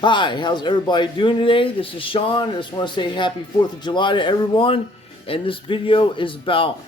Hi, how's everybody doing today? This is Sean. I just want to say happy 4th of July to everyone. And this video is about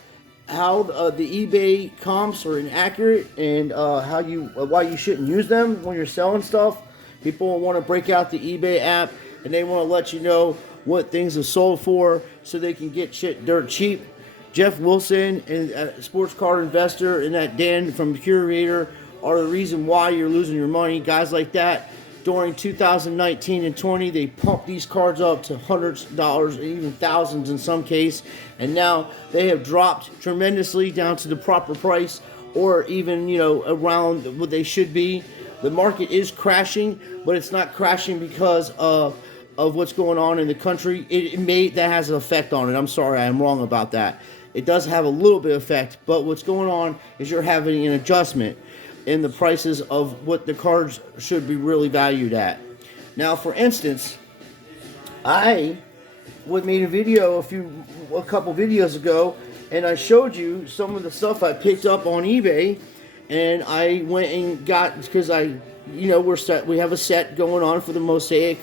how the eBay comps are inaccurate and why you shouldn't use them when you're selling stuff. People want to break out the eBay app and they want to let you know what things are sold for so they can get shit dirt cheap. Jeff Wilson and sports card investor and that Dan from Curator are the reason why you're losing your money. Guys like that during 2019 and 20, they pumped these cards up to hundreds of dollars, even thousands in some case, and now they have dropped tremendously down to the proper price, or even around what they should be. The market is crashing, but it's not crashing because of what's going on in the country. That has an effect on it. I'm sorry, I'm wrong about that. It does have a little bit of effect, but what's going on is you're having an adjustment in the prices of what the cards should be really valued at. Now, for instance, I made a video a couple videos ago, and I showed you some of the stuff I picked up on eBay, and I went and got, because we have a set going on for the Mosaic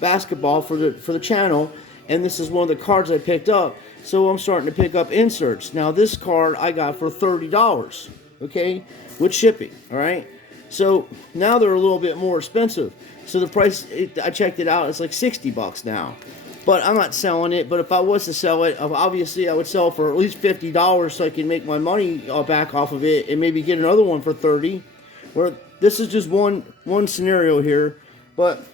basketball for the channel, and this is one of the cards I picked up. So I'm starting to pick up inserts. Now this card I got for $30. Okay, with shipping. All right, so now they're a little bit more expensive. So the price, I checked it out, it's like $60 now. But I'm not selling it. But if I was to sell it, obviously I would sell for at least $50 so I can make my money back off of it and maybe get another one for $30. Where this is just one scenario here. But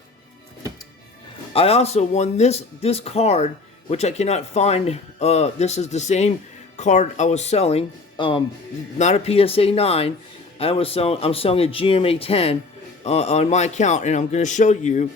I also won this card, which I cannot find. This is the same card I was selling. Not a PSA 9. I'm selling a GMA 10 on my account, and I'm going to show you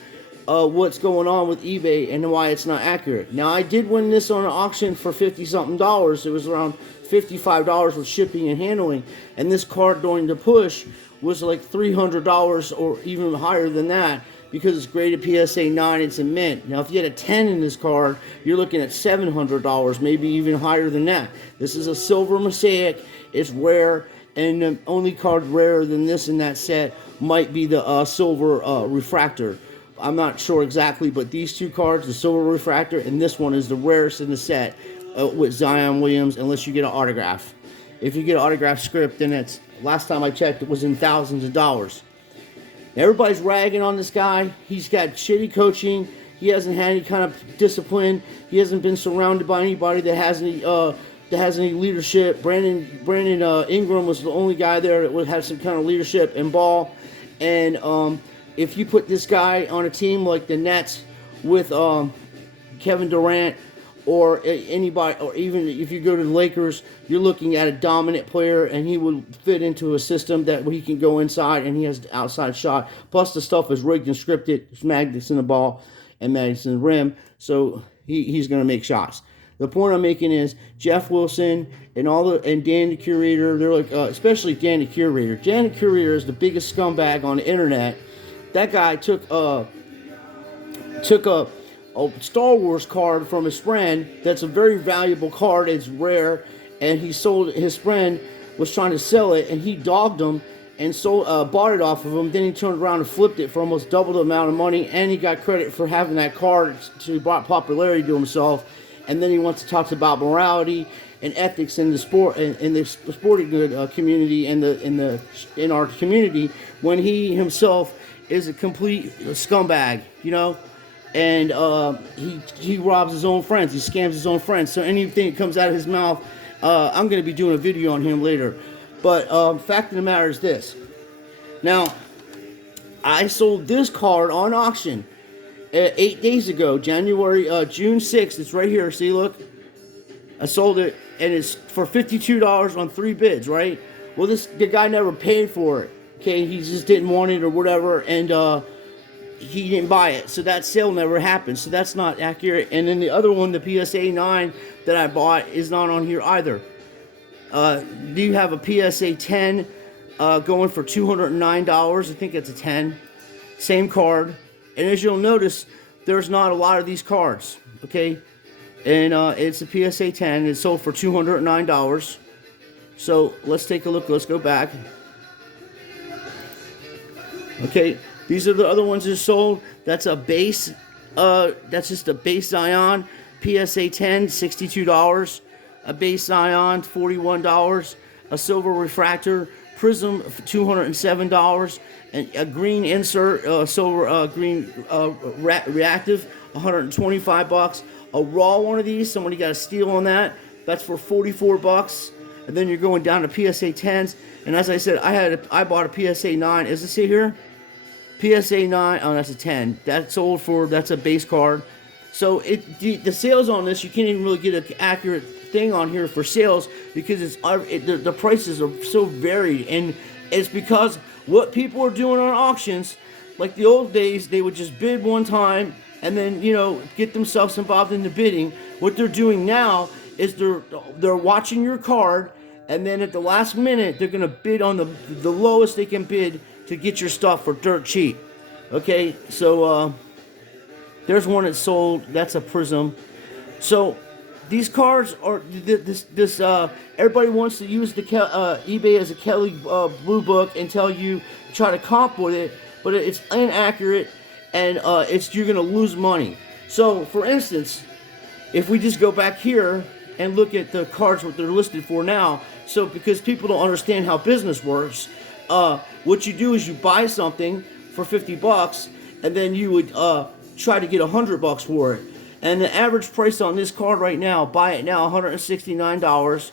what's going on with eBay and why it's not accurate. Now, I did win this on an auction for $50-something. It was around $55 with shipping and handling, and this card during the push was like $300 or even higher than that, because it's graded PSA 9, it's a mint. Now, if you had a 10 in this card, you're looking at $700, maybe even higher than that. This is a silver Mosaic. It's rare, and the only card rarer than this in that set might be the silver refractor. I'm not sure exactly, but these two cards, the silver refractor and this one, is the rarest in the set with Zion Williams, unless you get an autograph. If you get an autograph script, then it's, last time I checked, it was in thousands of dollars. Everybody's ragging on this guy. He's got shitty coaching. He hasn't had any kind of discipline. He hasn't been surrounded by anybody that has any leadership. Brandon Ingram was the only guy there that would have some kind of leadership and ball. And if you put this guy on a team like the Nets with Kevin Durant, or anybody, or even if you go to the Lakers, you're looking at a dominant player, and he would fit into a system that he can go inside, and he has the outside shot. Plus, the stuff is rigged and scripted. There's magnets in the ball and magnets in the rim, so he's going to make shots. The point I'm making is Jeff Wilson and Dan the Curator. They're like, especially Dan the Curator. Dan the Curator is the biggest scumbag on the internet. That guy took a Star Wars card from his friend. That's a very valuable card. It's rare, and his friend was trying to sell it, and he dogged him and bought it off of him. Then he turned around and flipped it for almost double the amount of money, and he got credit for having that card. So he brought popularity to himself. And then he wants to talk about morality and ethics in the sport, in the sporting community, in our community, when he himself is a complete scumbag, and he robs his own friends. He scams his own friends. So anything that comes out of his mouth, I'm going to be doing a video on him later. But fact of the matter is this. Now, I sold this card on auction 8 days ago, June 6th. It's right here. See, look. I sold it, and it's for $52 on 3 bids, right? Well, the guy never paid for it. Okay, he just didn't want it or whatever, and he didn't buy it, so that sale never happened. So that's not accurate. And then the other one, the PSA 9 that I bought, is not on here either. Do you have a PSA 10 going for $209? I think it's a 10. Same card. And as you'll notice, there's not a lot of these cards. Okay, and it's a PSA 10. It's sold for $209. So let's take a look. Let's go back. Okay, These are the other ones that are sold. That's a base, that's just a base Zion, PSA 10, $62. A base Zion, $41. A silver refractor prism, $207. And a green insert, silver green reactive, $125. A raw one of these, somebody got a steal on that. That's for $44. And then you're going down to PSA 10s. And as I said, I bought a PSA 9. Is this it here? PSA 9. Oh, that's a 10. That's sold for. That's a base card. So the sales on this, you can't even really get an accurate thing on here for sales because the prices are so varied, and it's because what people are doing on auctions, like the old days, they would just bid one time and then get themselves involved in the bidding. What they're doing now is they're watching your card, and then at the last minute they're gonna bid on the lowest they can bid to get your stuff for dirt cheap. Okay, so there's one that's sold. That's a prism. So these cards are everybody wants to use the eBay as a Kelly Blue Book and try to comp with it, but it's inaccurate, and you're gonna lose money. So for instance, if we just go back here and look at the cards, what they're listed for now. So because people don't understand how business works, what you do is you buy something for $50, and then you would try to get $100 for it. And the average price on this card right now, buy it now, $169.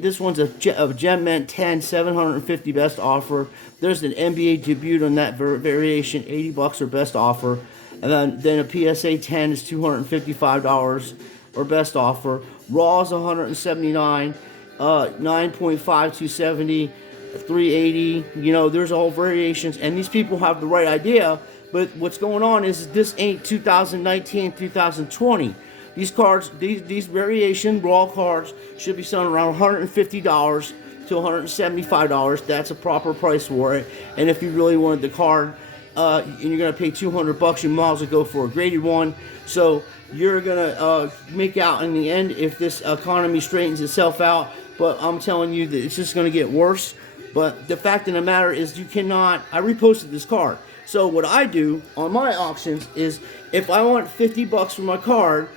This one's a Gem Mint 10, $750 best offer. There's an NBA debut on that variation, $80 or best offer. And then a PSA 10 is $255 or best offer. Raw is $179, 9.5, $270, $380. There's all variations, and these people have the right idea. But what's going on is this ain't 2019, 2020. These cards, these variation raw cards should be selling around $150 to $175. That's a proper price for it. And if you really wanted the card, and you're gonna pay $200, you might as well go for a graded one. So you're gonna make out in the end if this economy straightens itself out. But I'm telling you that it's just gonna get worse. But the fact of the matter is, you cannot. I reposted this card. So what I do on my auctions is, if I want $50 for my card,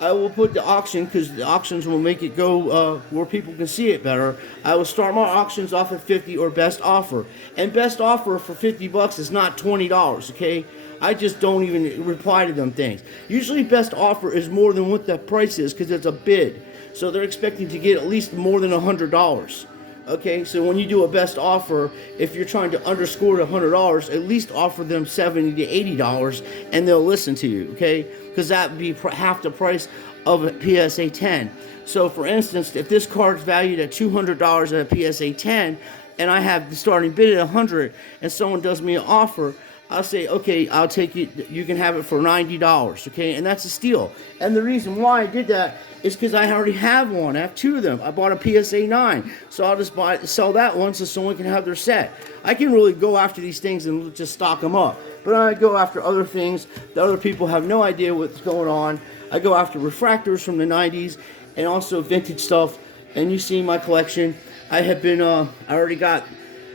I will put the auction, because the auctions will make it go where people can see it better. I will start my auctions off at 50 or best offer. And best offer for $50 is not $20, okay? I just don't even reply to them things. Usually best offer is more than what the price is, because it's a bid. So they're expecting to get at least more than $100. Okay, so when you do a best offer, if you're trying to underscore the $100, at least offer them $70 to $80, and they'll listen to you. Okay, because that would be half the price of a PSA 10. So, for instance, if this card's valued at $200 at a PSA 10, and I have the starting bid at $100, and someone does me an offer, I'll say, okay, I'll take it. You can have it for $90. Okay, and that's a steal. And the reason why I did that is because I already have one. I have two of them. I bought a PSA 9, so I'll just sell that one so someone can have their set. I can really go after these things and just stock them up, but I go after other things that other people have no idea what's going on. I go after refractors from the 90s and also vintage stuff. And you see my collection. I have been. I already got.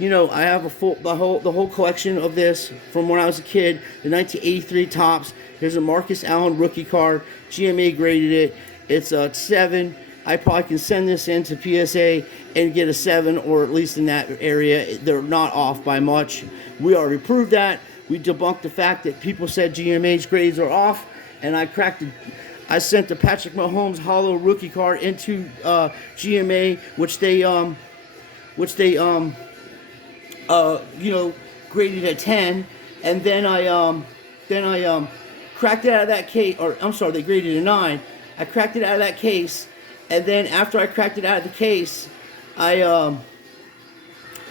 I have the whole collection of this from when I was a kid. The 1983 Topps. There's a Marcus Allen rookie card. GMA graded it. It's a 7. I probably can send this in to PSA and get a 7, or at least in that area. They're not off by much. We already proved that. We debunked the fact that people said GMA's grades are off, and I sent the Patrick Mahomes hollow rookie card into GMA, which they graded at 10, and then I cracked it out of that case, or I'm sorry, they graded a 9. I cracked it out of that case, and then after I cracked it out of the case, let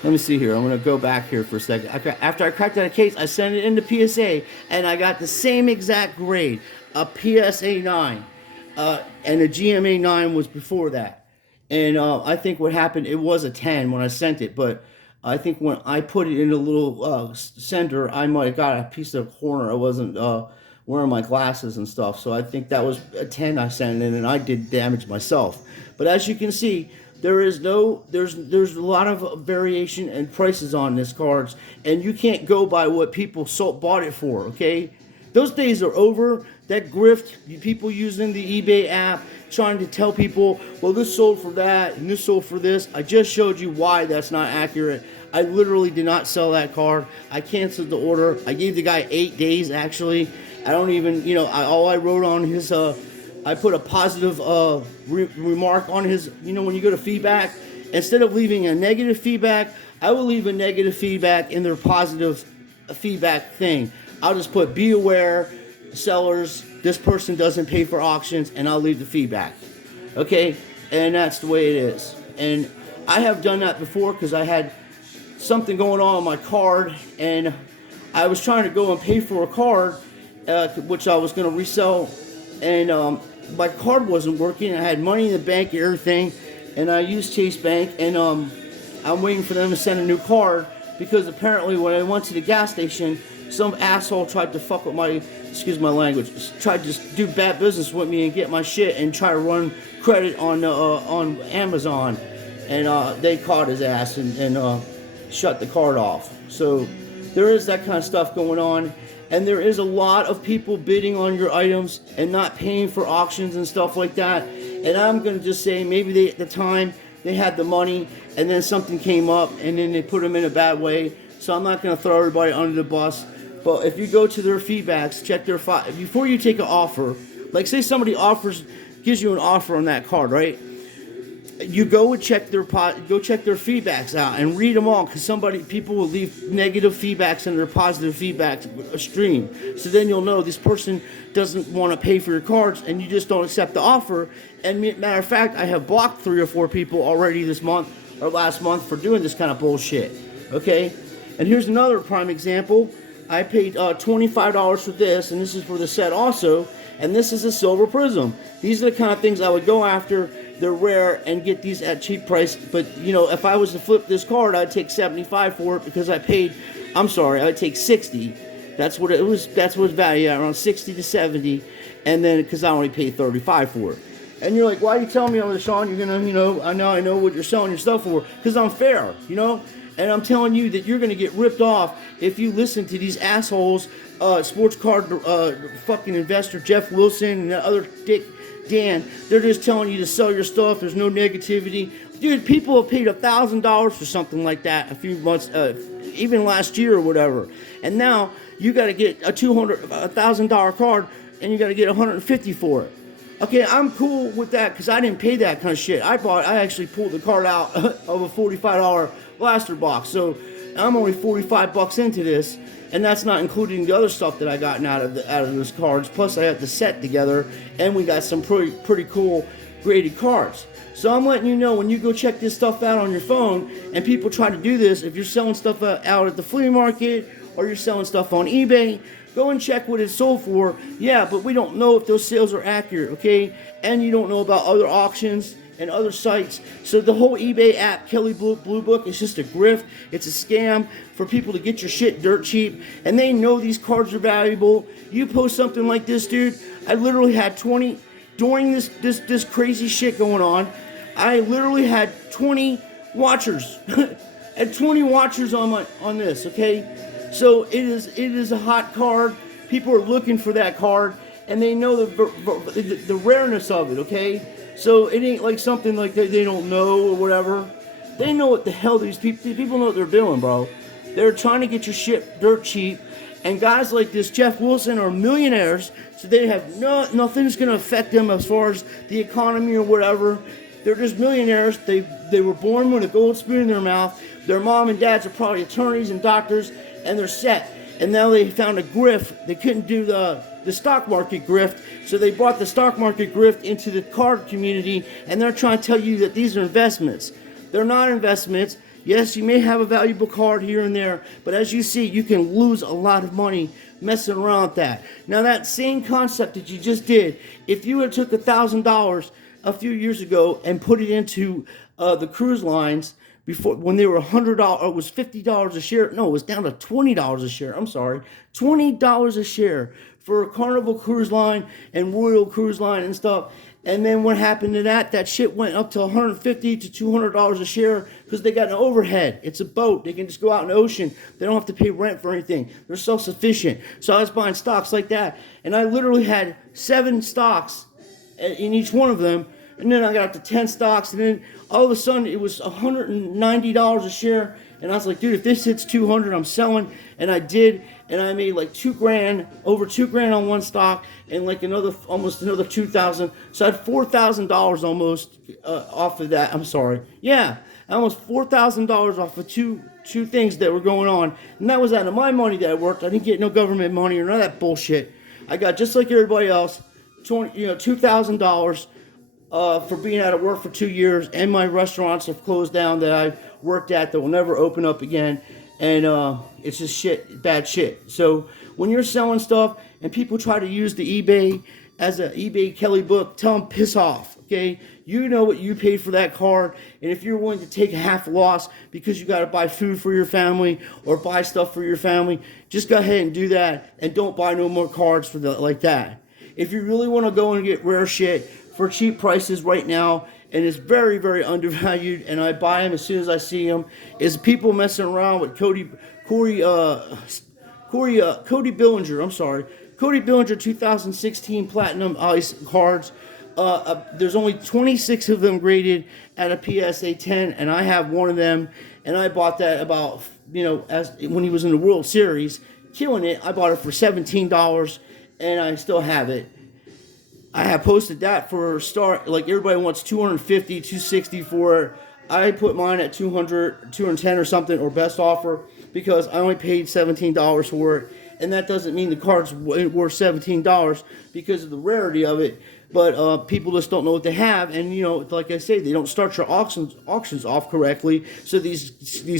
me see here. I'm gonna go back here for a second. After I cracked it out of the case, I sent it into PSA, and I got the same exact grade, a PSA 9, and a GMA 9 was before that. And I think what happened, it was a 10 when I sent it, but I think when I put it in a little sender, I might have got a piece of corner. I wasn't wearing my glasses and stuff, so I think that was a 10 I sent in, and I did damage myself. But as you can see, there's a lot of variation and prices on this cards, and you can't go by what people bought it for. Okay, those days are over. That grift, people using the eBay app trying to tell people, well, this sold for that and this sold for this. I just showed you why that's not accurate. I literally did not sell that card. I canceled the order. I gave the guy 8 days actually. I don't even, all I wrote on his I put a positive remark on his, when you go to feedback, instead of leaving a negative feedback, I will leave a negative feedback in their positive feedback thing. I'll just put, be aware, sellers, this person doesn't pay for auctions, and I'll leave the feedback. Okay? And that's the way it is. And I have done that before because I had something going on my card, and I was trying to go and pay for a card, which I was going to resell, and my card wasn't working. I had money in the bank and everything, and I used Chase Bank, and I'm waiting for them to send a new card because apparently when I went to the gas station, some asshole tried to fuck with my, excuse my language, tried to do bad business with me and get my shit and try to run credit on Amazon, and they caught his ass and shut the card off. So there is that kind of stuff going on. And there is a lot of people bidding on your items and not paying for auctions and stuff like that. And I'm going to just say maybe at the time they had the money and then something came up and then they put them in a bad way. So I'm not going to throw everybody under the bus. But if you go to their feedbacks, check their before you take an offer. Like say somebody gives you an offer on that card, right? You go and check their feedbacks out and read them all, because people will leave negative feedbacks in their positive feedback stream. So then you'll know this person doesn't want to pay for your cards, and you just don't accept the offer. And matter of fact, I have blocked 3 or 4 people already this month or last month for doing this kind of bullshit. Okay, and here's another prime example. I paid $25 for this, and this is for the set also. And this is a silver prism. These are the kind of things I would go after. They're rare and get these at cheap price. But if I was to flip this card, I'd take $75 for it because I'd take $60. That's what it was. That's what it's valued at, around $60 to $70. And then because I only paid $35 for it. And you're like, why are you telling me all this, Sean? You're gonna, I know what you're selling your stuff for. Because I'm fair, And I'm telling you that you're gonna get ripped off if you listen to these assholes. Sports card fucking investor Jeff Wilson and that other dick Dan, they're just telling you to sell your stuff. There's no negativity. Dude, people have paid $1,000 for something like that a few months, even last year or whatever. And now you got to get a $1,000 card and you got to get $150 for it. Okay, I'm cool with that because I didn't pay that kind of shit. I actually pulled the card out of a $45 blaster box. So I'm only $45 into this. And that's not including the other stuff that I gotten out of those cards. Plus, I have the set together, and we got some pretty cool graded cards. So I'm letting you know, when you go check this stuff out on your phone, and people try to do this, if you're selling stuff out at the flea market or you're selling stuff on eBay, go and check what it's sold for. Yeah, but we don't know if those sales are accurate, okay? And you don't know about other auctions and other sites. So the whole eBay app, Kelly Blue Book, is just a grift. It's a scam for people to get your shit dirt cheap, and they know these cards are valuable. You post something like this, dude. I literally had 20 during this crazy shit going on. I literally had 20 watchers, and 20 watchers on this. Okay, so it is a hot card. People are looking for that card, and they know the rareness of it. Okay. So it ain't like something like they don't know or whatever. They know what the hell these people know what they're doing, bro. They're trying to get your shit dirt cheap. And guys like this Jeff Wilson are millionaires, so they have nothing's gonna affect them as far as the economy or whatever. They're just millionaires. They were born with a gold spoon in their mouth. Their mom and dads are probably attorneys and doctors, and they're set. And now they found a grift. They couldn't do the stock market grift, so they brought the stock market grift into the card community, and they're trying to tell you that these are investments. They're not investments. Yes, you may have a valuable card here and there, but as you see, you can lose a lot of money messing around with that. Now, that same concept that you just did, if you had took $1,000 a few years ago and put it into the cruise lines, before, when they were $100, it was $50 a share. No, it was down to $20 a share. I'm sorry, $20 a share for Carnival Cruise Line and Royal Cruise Line and stuff. And then what happened to that? That shit went up to $150 to $200 a share because they got an overhead. It's a boat. They can just go out in the ocean. They don't have to pay rent for anything. They're self-sufficient. So I was buying stocks like that, and I literally had 7 stocks in each one of them. And then I got up to 10 stocks, and then all of a sudden it was $190 a share. And I was like, dude, if this hits 200, I'm selling. And I did, and I made like $2,000, over $2,000 on one stock, and like almost another 2,000. So I had $4,000 almost off of that. I'm sorry, yeah, almost $4,000 off of two things that were going on, and that was out of my money that I worked. I didn't get no government money or none of that bullshit. I got, just like everybody else, $2,000. For being out of work for 2 years, and my restaurants have closed down that I worked at that will never open up again, and it's just shit, bad shit. So when you're selling stuff and people try to use the eBay as an eBay Kelly book, tell them piss off, okay? You know what you paid for that card, and if you're willing to take a half loss because you got to buy food for your family or buy stuff for your family, just go ahead and do that, and don't buy no more cards for like that. If you really want to go and get rare shit for cheap prices right now, and it's very, very undervalued, and I buy them as soon as I see them, is people messing around with Cody Billinger. I'm sorry, Cody Billinger 2016 Platinum Ice cards. There's only 26 of them graded at a PSA 10, and I have one of them, and I bought that about, when he was in the World Series, killing it. I bought it for $17, and I still have it. I have posted that for start, like everybody wants 250, 260 for it. I put mine at 200, 210 or something, or best offer, because I only paid $17 for it. And that doesn't mean the card's worth $17 because of the rarity of it. But people just don't know what they have, and like I say, they don't start your auctions off correctly. So these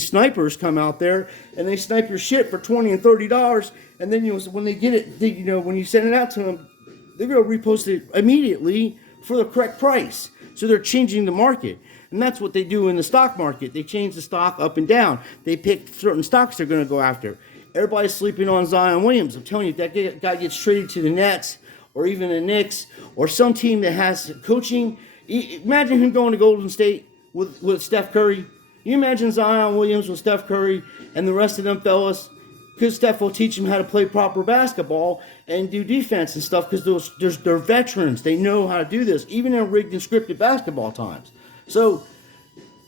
snipers come out there and they snipe your shit for $20 and $30, and then when they get it, when you send it out to them, they're going to repost it immediately for the correct price. So they're changing the market. And that's what they do in the stock market. They change the stock up and down. They pick certain stocks they're going to go after. Everybody's sleeping on Zion Williams. I'm telling you, if that guy gets traded to the Nets or even the Knicks or some team that has coaching. Imagine him going to Golden State with Steph Curry. You imagine Zion Williams with Steph Curry and the rest of them fellas. Because Steph will teach them how to play proper basketball and do defense and stuff, because they're veterans. They know how to do this, even in rigged and scripted basketball times. So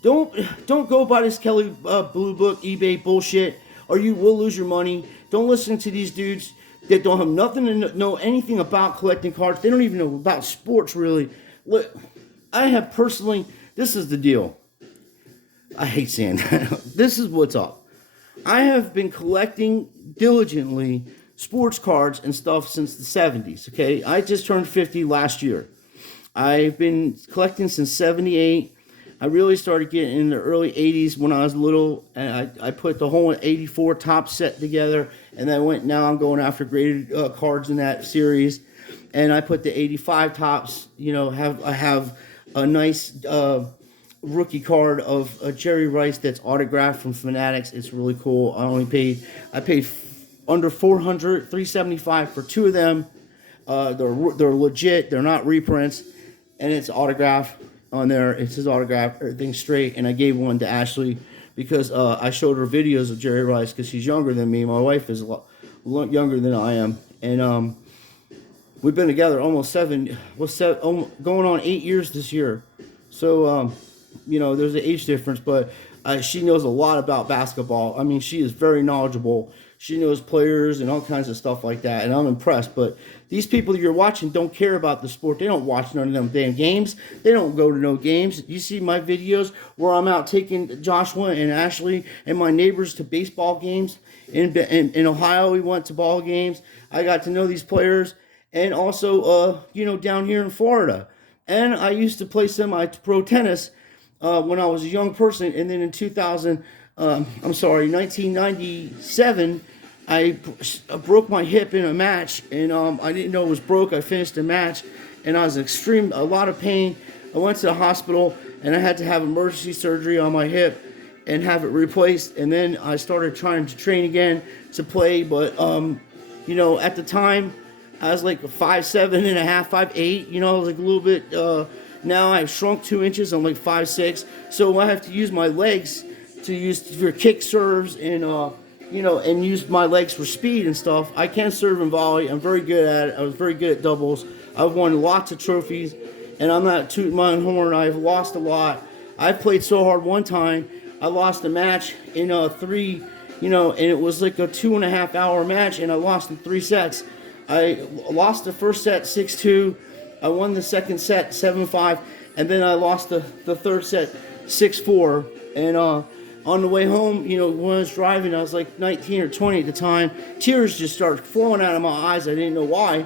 don't go by this Kelly Blue Book eBay bullshit, or you will lose your money. Don't listen to these dudes that don't have nothing to know anything about collecting cards. They don't even know about sports, really. Look, I have personally, this is the deal. I hate saying that. This is what's up. I have been collecting diligently sports cards and stuff since the 70s, okay? I just turned 50 last year. I've been collecting since 78. I really started getting in the early 80s when I was little, and I put the whole 84 top set together, and now I'm going after graded cards in that series, and I put the 85 tops, I have a nice rookie card of Jerry Rice that's autographed from Fanatics. It's really cool. I paid under $400, $375 for 2 of them. They're legit. They're not reprints, and it's autograph on there. It's his autograph. Everything's straight. And I gave one to Ashley because I showed her videos of Jerry Rice because she's younger than me. My wife is a lot younger than I am, and we've been together almost going on 8 years this year. So. There's an age difference, but she knows a lot about basketball. I mean, she is very knowledgeable. She knows players and all kinds of stuff like that, and I'm impressed. But these people you're watching don't care about the sport. They don't watch none of them damn games. They don't go to no games. You see my videos where I'm out taking Joshua and Ashley and my neighbors to baseball games. In Ohio, we went to ball games. I got to know these players, and also, down here in Florida. And I used to play semi-pro tennis when I was a young person, and then in 1997, I broke my hip in a match, and I didn't know it was broke. I finished the match, and I was a lot of pain. I went to the hospital, and I had to have emergency surgery on my hip, and have it replaced. And then I started trying to train again to play. But you know, at the time I was like 5'7.5", 5'8". You know, I was like a little bit. Now I've shrunk 2 inches. I'm like 5'6". So I have to use my legs to use for kick serves and you know, and use my legs for speed and stuff. I can serve and volley. I'm very good at it. I was very good at doubles. I've won lots of trophies, and I'm not tooting my own horn. I've lost a lot. I played so hard one time. I lost a match in 3, you know, and it was like a 2.5 hour match, and I lost in 3 sets. I lost the first set 6-2. I won the second set 7-5, and then I lost the third set 6-4. And on the way home, you know, when I was driving, I was like 19 or 20 at the time. Tears just started flowing out of my eyes. I didn't know why.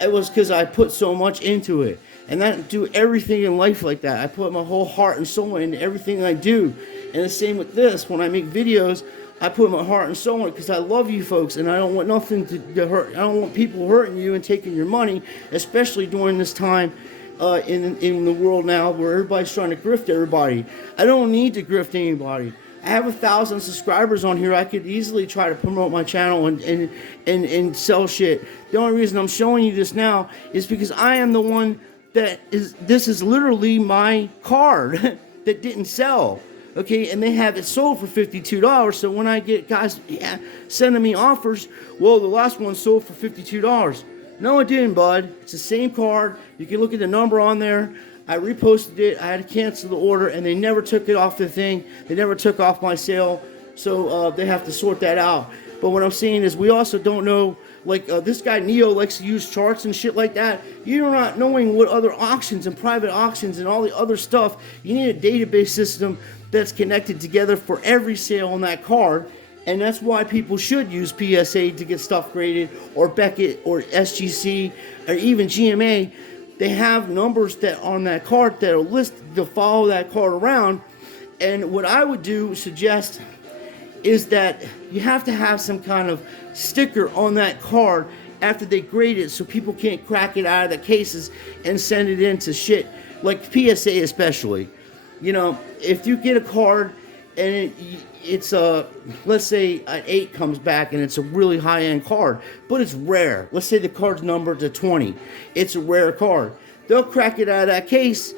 It was because I put so much into it. And I do everything in life like that. I put my whole heart and soul into everything I do. And the same with this. When I make videos, I put my heart and soul in it because I love you folks, and I don't want nothing to hurt. I don't want people hurting you and taking your money, especially during this time in the world now where everybody's trying to grift everybody. I don't need to grift anybody. I have 1,000 subscribers on here. I could easily try to promote my channel and sell shit. The only reason I'm showing you this now is because I am the one that is. This is literally my card that didn't sell. Okay, and they have it sold for $52. So when I get guys sending me offers, well, the last one sold for $52. No, it didn't, bud. It's the same card. You can look at the number on there. I reposted it. I had to cancel the order, and they never took it off the thing. They never took off my sale, so they have to sort that out. But what I'm saying is we also don't know, like this guy Neo likes to use charts and shit like that. You're not knowing what other auctions and private auctions and all the other stuff. You need a database system that's connected together for every sale on that card. And that's why people should use PSA to get stuff graded, or Beckett, or SGC, or even GMA. They have numbers that on that card that are listed to follow that card around. And what I would suggest is that you have to have some kind of sticker on that card after they grade it, so people can't crack it out of the cases and send it into shit like PSA especially. You know, if you get a card and it's let's say an 8 comes back and it's a really high-end card, but it's rare. Let's say the card's numbered to 20. It's a rare card. They'll crack it out of that case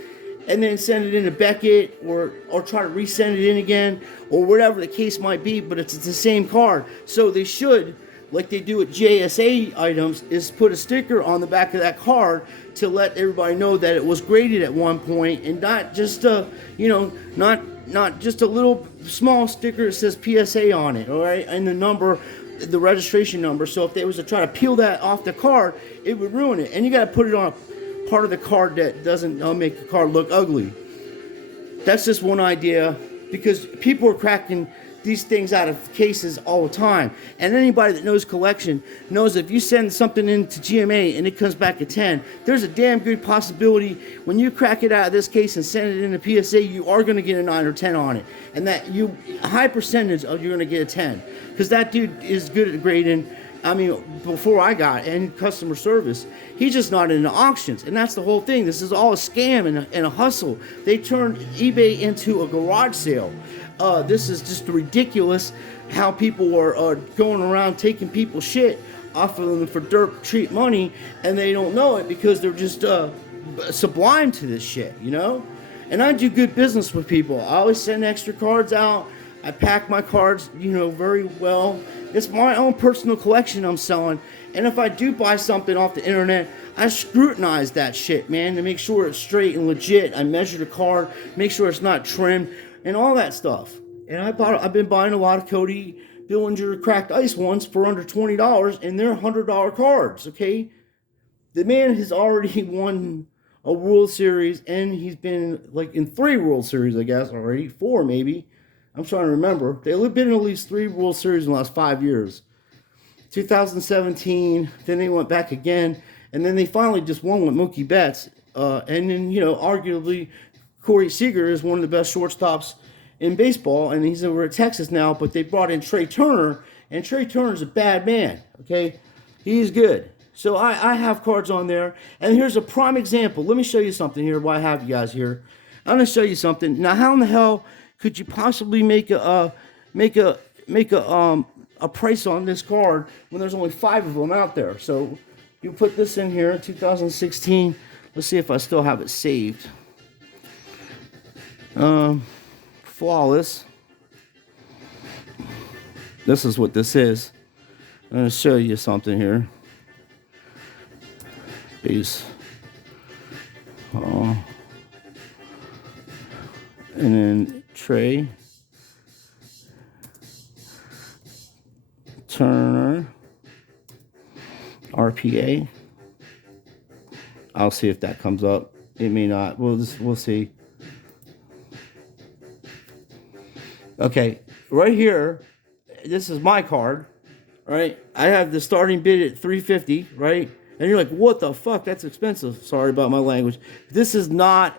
and then send it into Beckett, or try to resend it in again, or whatever the case might be, but it's the same card. So they should, like they do with JSA items, is put a sticker on the back of that card to let everybody know that it was graded at one point, and not just you know, not just a little small sticker that says PSA on it, all right, and the number, the registration number. So if they was to try to peel that off the card, it would ruin it, and you got to put it on a part of the card that doesn't make the card look ugly. That's just one idea, because people are cracking these things out of cases all the time. And anybody that knows collection knows if you send something into GMA and it comes back a 10, there's a damn good possibility when you crack it out of this case and send it into PSA, you are going to get a 9 or 10 on it. And that a high percentage of you're going to get a 10. Because that dude is good at grading. I mean, before I got in customer service, he's just not into auctions. And that's the whole thing. This is all a scam and a hustle. They turned eBay into a garage sale. This is just ridiculous how people are going around taking people's shit off of them for dirt cheap money, and they don't know it because they're just sublime to this shit, you know? And I do good business with people. I always send extra cards out. I pack my cards, you know, very well. It's my own personal collection I'm selling. And if I do buy something off the internet, I scrutinize that shit, man, to make sure it's straight and legit. I measure the card, make sure it's not trimmed, and all that stuff. And I've been buying a lot of Cody Billinger cracked ice ones for under $20, and they're $100 cards, okay? The man has already won a World Series, and he's been like in 3 World Series, I guess, already. 4 maybe. I'm trying to remember. They've been in at least 3 World Series in the last 5 years. 2017, then they went back again, and then they finally just won with Mookie Betts. And then, you know, arguably, Corey Seager is one of the best shortstops in baseball, and he's over at Texas now, but they brought in Trey Turner, and Trey Turner's a bad man, okay? He's good. So I have cards on there, and here's a prime example. Let me show you something here while I have you guys here. I'm going to show you something. Now, how in the hell could you possibly make a price on this card when there's only 5 of them out there? So you put this in here, 2016. Let's see if I still have it saved. Flawless. This is what this is. I'm going to show you something here. Base. And then Trey. Turner. RPA. I'll see if that comes up. It may not. We'll see. Okay, right here, this is my card, right? I have the starting bid at $350, right? And you're like, what the fuck? That's expensive. Sorry about my language. This is not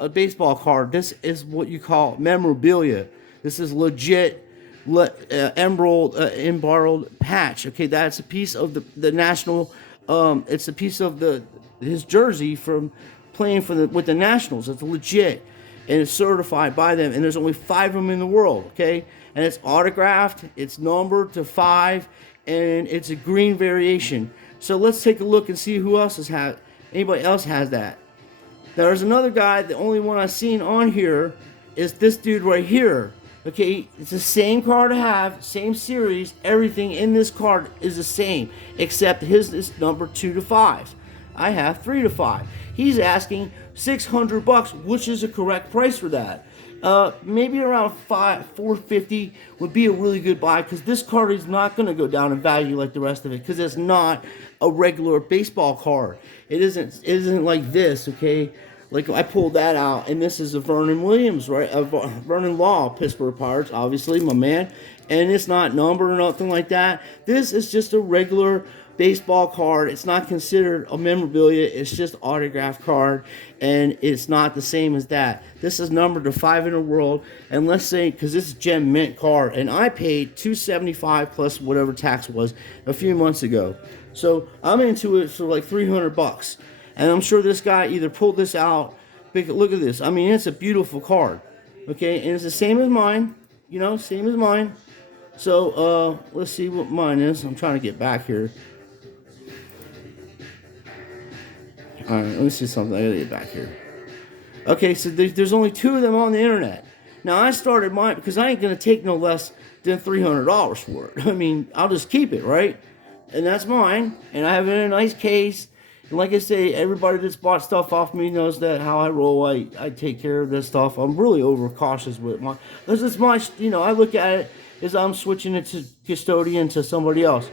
a baseball card. This is what you call memorabilia. This is legit embossed patch. Okay, that's a piece of the national. It's a piece of his jersey from playing with the Nationals. It's legit, and it's certified by them. And there's only 5 of them in the world. Okay, and it's autographed. It's numbered to 5, and it's a green variation. So let's take a look and see who else anybody else has that. There's another guy. The only one I've seen on here is this dude right here. Okay, it's the same card I have, same series. Everything in this card is the same, except his is number 2 to 5. I have 3 to 5. He's asking $600, which is a correct price for that. Maybe around $450 would be a really good buy, because this card is not going to go down in value like the rest of it, because it's not a regular baseball card. It isn't like this, okay? Like, I pulled that out, and this is a Vernon Williams, right? Vernon Law, Pittsburgh Pirates, obviously, my man. And it's not numbered or nothing like that. This is just a regular baseball card. It's not considered a memorabilia. It's just autograph card, and it's not the same as that. This is numbered to 5 in the world, and let's say, because this is gem mint card, and I paid $275 plus whatever tax was a few months ago. So I'm into it for like $300. And I'm sure this guy either pulled this out. Look at this. I mean, it's a beautiful card. Okay, and it's the same as mine. You know, same as mine. So, let's see what mine is. I'm trying to get back here. Alright, let me see something. I gotta get back here. Okay, so there's only 2 of them on the internet. Now, I started mine because I ain't gonna take no less than $300 for it. I mean, I'll just keep it, right? And that's mine. And I have it in a nice case. And like I say, everybody that's bought stuff off me knows that how I roll. I take care of this stuff. I'm really overcautious with mine. Because it's my, I look at it as I'm switching it to custodian to somebody else.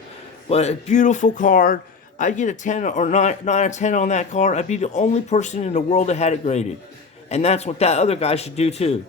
But a beautiful card. I'd get a 10 or not a 10 on that card. I'd be the only person in the world that had it graded. And that's what that other guy should do too.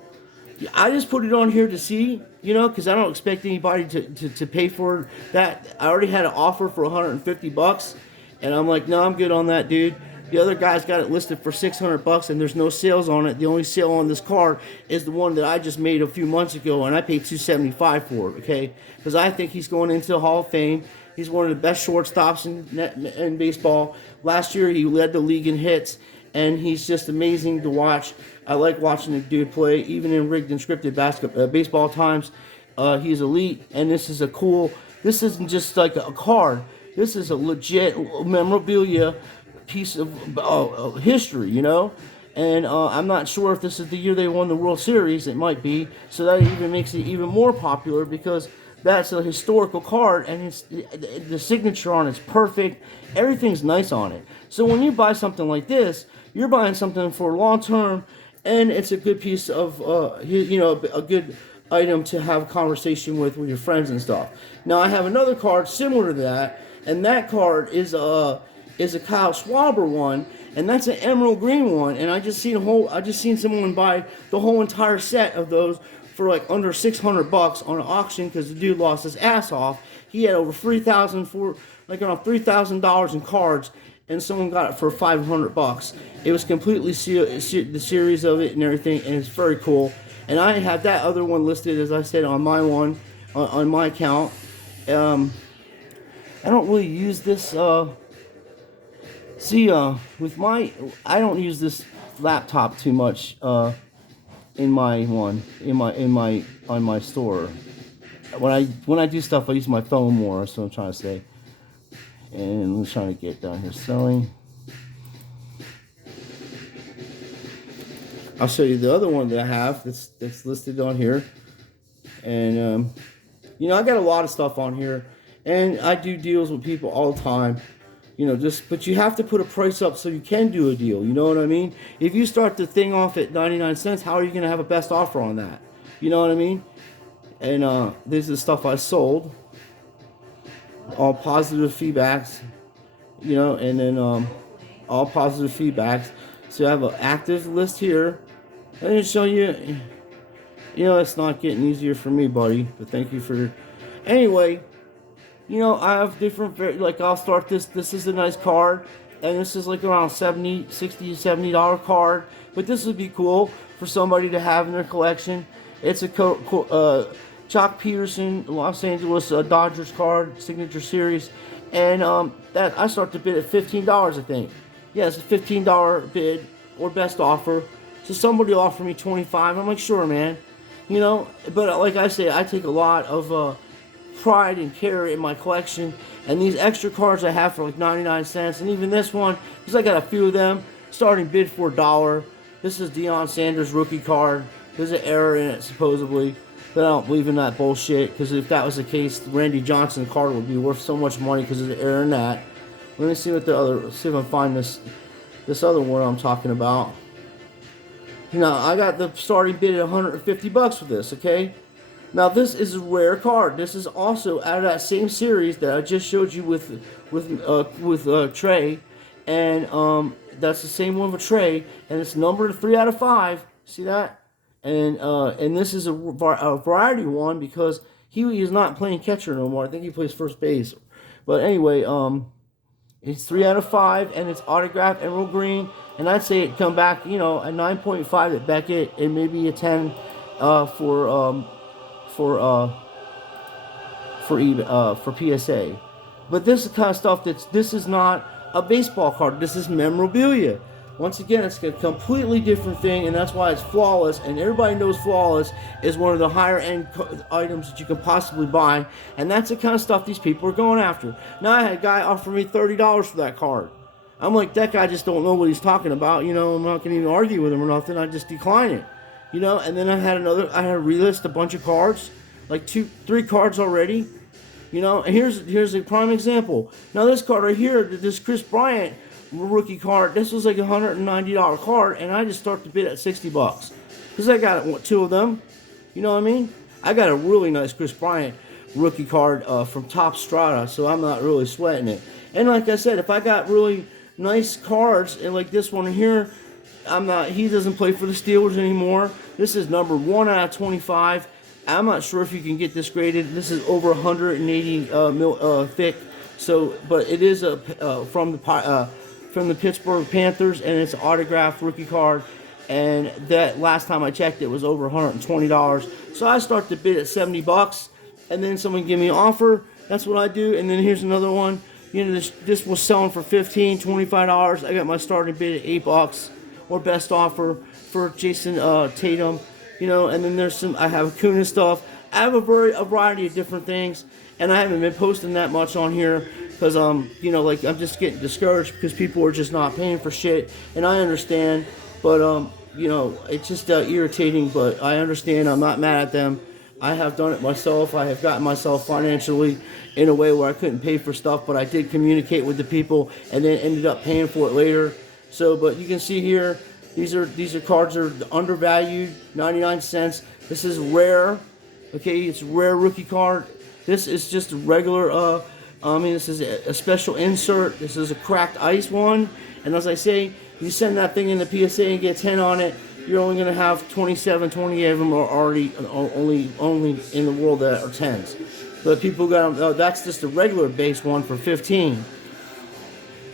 I just put it on here to see, because I don't expect anybody to pay for that. I already had an offer for $150. And I'm like, no, I'm good on that, dude. The other guy's got it listed for $600, and there's no sales on it. The only sale on this card is the one that I just made a few months ago, and I paid $275 for it, okay? Because I think he's going into the Hall of Fame. He's one of the best shortstops in baseball. Last year, he led the league in hits, and he's just amazing to watch. I like watching the dude play, even in rigged and scripted baseball times. He's elite, and this isn't just like a card. This is a legit memorabilia piece of history, And I'm not sure if this is the year they won the World Series. It might be. So that even makes it even more popular, because that's a historical card, and the signature on it's perfect. Everything's nice on it. So when you buy something like this, you're buying something for long term, and it's a good piece of, a good item to have a conversation with your friends and stuff. Now, I have another card similar to that. And that card is a Kyle Schwarber one, and that's an emerald green one. And I just seen someone buy the whole entire set of those for like under $600 on an auction, because the dude lost his ass off. He had over $3,000 in cards, and someone got it for $500. It was completely sealed, the series of it and everything, and it's very cool. And I have that other one listed, as I said, on my one on my account. I don't really use this, I don't use this laptop too much, in my on my store. When I do stuff, I use my phone more. That's what I'm trying to say. And I'm trying to get down here selling. I'll show you the other one that I have that's listed on here. And you know, I got a lot of stuff on here, and I do deals with people all the time. You know, but you have to put a price up so you can do a deal. You know what I mean? If you start the thing off at 99 cents, how are you going to have a best offer on that? You know what I mean? And this is the stuff I sold. All positive feedbacks. You know, and then all positive feedbacks. So I have an active list here. I'm going to show you. You know, it's not getting easier for me, buddy. But thank you for... Anyway... You know, I have different, like, I'll start this. This is a nice card, and this is like around $60, $70 card. But this would be cool for somebody to have in their collection. It's a Jock Peterson, Los Angeles Dodgers card, signature series. And that I start the bid at $15, I think. Yeah, it's a $15 bid or best offer. So somebody will offer me $25. I'm like, sure, man. You know, but like I say, I take a lot of... pride and care in my collection, and these extra cards I have for like 99 cents, and even this one, because I got a few of them, starting bid for $1. This is Deion Sanders rookie card. There's an error in it supposedly, but I don't believe in that bullshit, because if that was the case, Randy Johnson card would be worth so much money because of the error in that. Let me see what see if I can find this other one I'm talking about. Now I got the starting bid at $150 for this, okay? Now this is a rare card. This is also out of that same series that I just showed you with Trey, and that's the same one with Trey, and it's numbered 3 out of 5. See that? And this is a variety one because he is not playing catcher no more. I think he plays first base. But anyway, it's 3 out of 5, and it's autographed emerald green, and I'd say it come back, you know, a 9.5 at Beckett, and maybe a 10 for PSA. But this is the kind of stuff this is not a baseball card. This is memorabilia. Once again, it's a completely different thing, and that's why it's flawless. And everybody knows flawless is one of the higher end items that you can possibly buy, and that's the kind of stuff these people are going after. Now I had a guy offer me $30 for that card. I'm like, that guy just don't know what he's talking about. You know, I'm not gonna even argue with him or nothing. I just decline it. You know, and then I had a relist a bunch of cards, like 2-3 cards already. You know, and here's a prime example. Now this card right here, this Chris Bryant rookie card, this was like a $190 card, and I just start the bid at $60 because I got 2 of them. You know what I mean? I got a really nice Chris Bryant rookie card from Top Strata, so I'm not really sweating it. And like I said, if I got really nice cards, and like this one here, he doesn't play for the Steelers anymore. This is number 1 out of 25. I'm not sure if you can get this graded. This is over 180 thick. So, but it is from the Pittsburgh Panthers, and it's an autographed rookie card. And that last time I checked, it was over $120. So I start the bid at $70, and then someone give me an offer. That's what I do. And then here's another one. You know, this was selling for $15, $25. I got my starting bid at $8. Or best offer for Jason Tatum, you know, and then there's I have Acuna stuff. I have a variety of different things, and I haven't been posting that much on here because you know, like, I'm just getting discouraged because people are just not paying for shit, and I understand, but you know, it's just irritating, but I understand. I'm not mad at them. I have done it myself. I have gotten myself financially in a way where I couldn't pay for stuff, but I did communicate with the people and then ended up paying for it later. So, but you can see here, these cards are undervalued, 99 cents. This is rare, okay? It's a rare rookie card. This is just a regular. This is a special insert. This is a cracked ice one. And as I say, you send that thing in the PSA and get 10 on it, you're only going to have 27, 28 of them are already only in the world that are 10s. But people got that's just a regular base one for 15.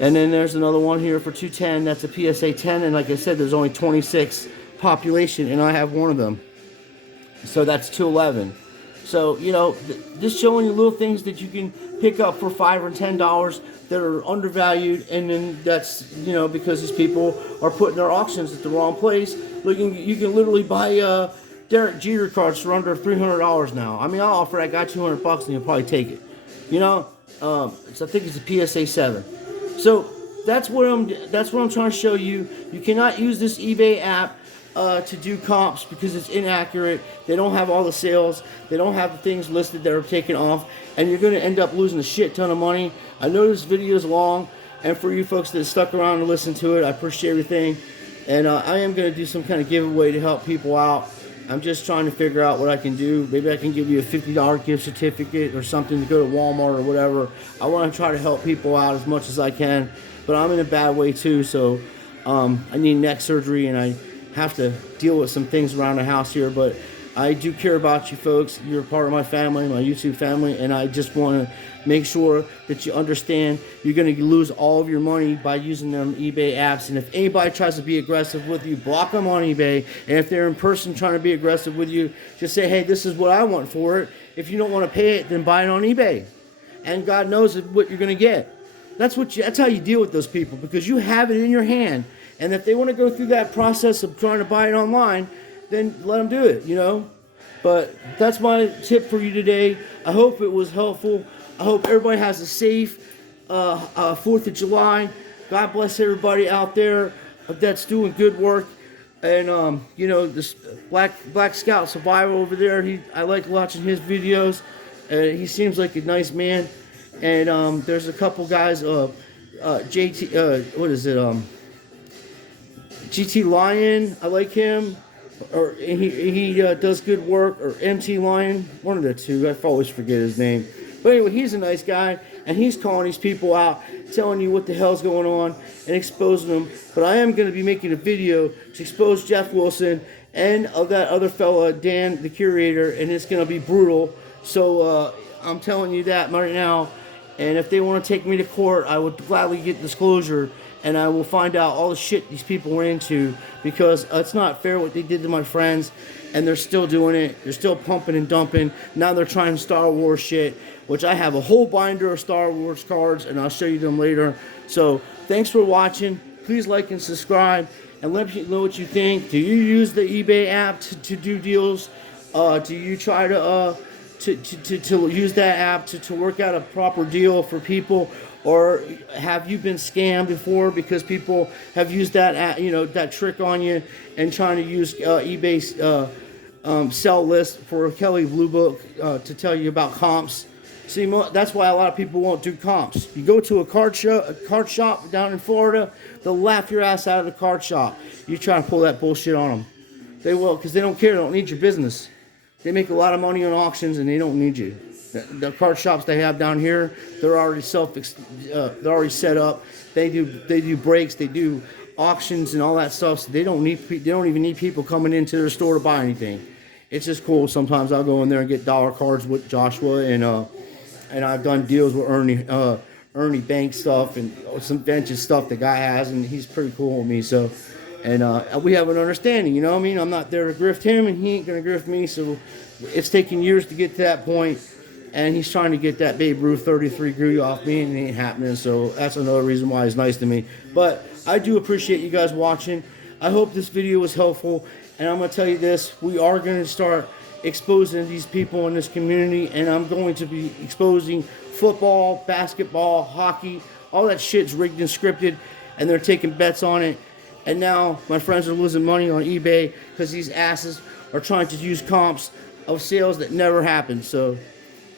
And then there's another one here for 210. That's a PSA 10, and like I said, there's only 26 population, and I have one of them. So that's 211. So, you know, just showing you little things that you can pick up for $5 or $10 that are undervalued, and then that's, you know, because these people are putting their auctions at the wrong place. Looking, you can literally buy Derek Jeter cards for under $300 now. I mean, I'll offer that guy $200 and he'll probably take it. You know, so I think it's a PSA 7. So that's what I'm trying to show you. You cannot use this eBay app to do comps because it's inaccurate. They don't have all the sales. They don't have the things listed that are taken off, and you're going to end up losing a shit ton of money. I know this video is long, and for you folks that stuck around to listen to it, I appreciate everything. And I am going to do some kind of giveaway to help people out. I'm just trying to figure out what I can do. Maybe I can give you a $50 gift certificate or something to go to Walmart or whatever. I want to try to help people out as much as I can, but I'm in a bad way too, so I need neck surgery, and I have to deal with some things around the house here, but I do care about you folks. You're part of my family, my YouTube family, and I just want to make sure that you understand you're going to lose all of your money by using them eBay apps. And if anybody tries to be aggressive with you, block them on eBay. And if they're in person trying to be aggressive with you, just say, hey, this is what I want for it. If you don't want to pay it, then buy it on eBay. And God knows what you're going to get. That's how you deal with those people, because you have it in your hand. And if they want to go through that process of trying to buy it online, then let them do it, you know. But that's my tip for you today. I hope it was helpful. I hope everybody has a safe 4th of July. God bless everybody out there that's doing good work. And, you know, this Black Scout Survivor over there, I like watching his videos. He seems like a nice man. And there's a couple guys, JT, what is it, GT Lion, I like him, or he does good work, or MT Lion, one of the two, I always forget his name. But anyway, he's a nice guy, and he's calling these people out, telling you what the hell's going on, and exposing them. But I am going to be making a video to expose Jeff Wilson and that other fella, Dan, the curator, and it's going to be brutal. So I'm telling you that right now. And if they want to take me to court, I would gladly get disclosure, and I will find out all the shit these people were into, because it's not fair what they did to my friends, and they're still doing it. They're still pumping and dumping. Now they're trying Star Wars shit, which I have a whole binder of Star Wars cards, and I'll show you them later. So thanks for watching. Please like and subscribe, and let me know what you think. Do you use the eBay app to do deals? Do you try to use that app to work out a proper deal for people, or have you been scammed before because people have used that that trick on you and trying to use eBay's sell list for Kelly Blue Book to tell you about comps? See, that's why a lot of people won't do comps. You go to a card shop down in Florida, they'll laugh your ass out of the card shop. You try to pull that bullshit on them. They will, because they don't care. They don't need your business. They make a lot of money on auctions, and they don't need you. The card shops they have down here, they're already they're already set up. They do breaks, they do auctions and all that stuff. So they don't even need people coming into their store to buy anything. It's just cool. Sometimes I'll go in there and get dollar cards with Joshua, and I've done deals with Ernie Bank stuff and some vintage stuff the guy has, and he's pretty cool with me. So. And we have an understanding, you know what I mean? I'm not there to grift him, and he ain't going to grift me, so it's taken years to get to that point, and he's trying to get that Babe Ruth 33 groove off me, and it ain't happening, so that's another reason why he's nice to me. But I do appreciate you guys watching. I hope this video was helpful, and I'm going to tell you this, we are going to start exposing these people in this community, and I'm going to be exposing football, basketball, hockey, all that shit's rigged and scripted, and they're taking bets on it. And now my friends are losing money on eBay because these asses are trying to use comps of sales that never happened. So,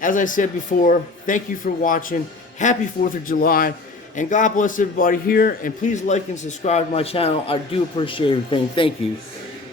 as I said before, thank you for watching. Happy 4th of July. And God bless everybody here. And please like and subscribe to my channel. I do appreciate everything. Thank you.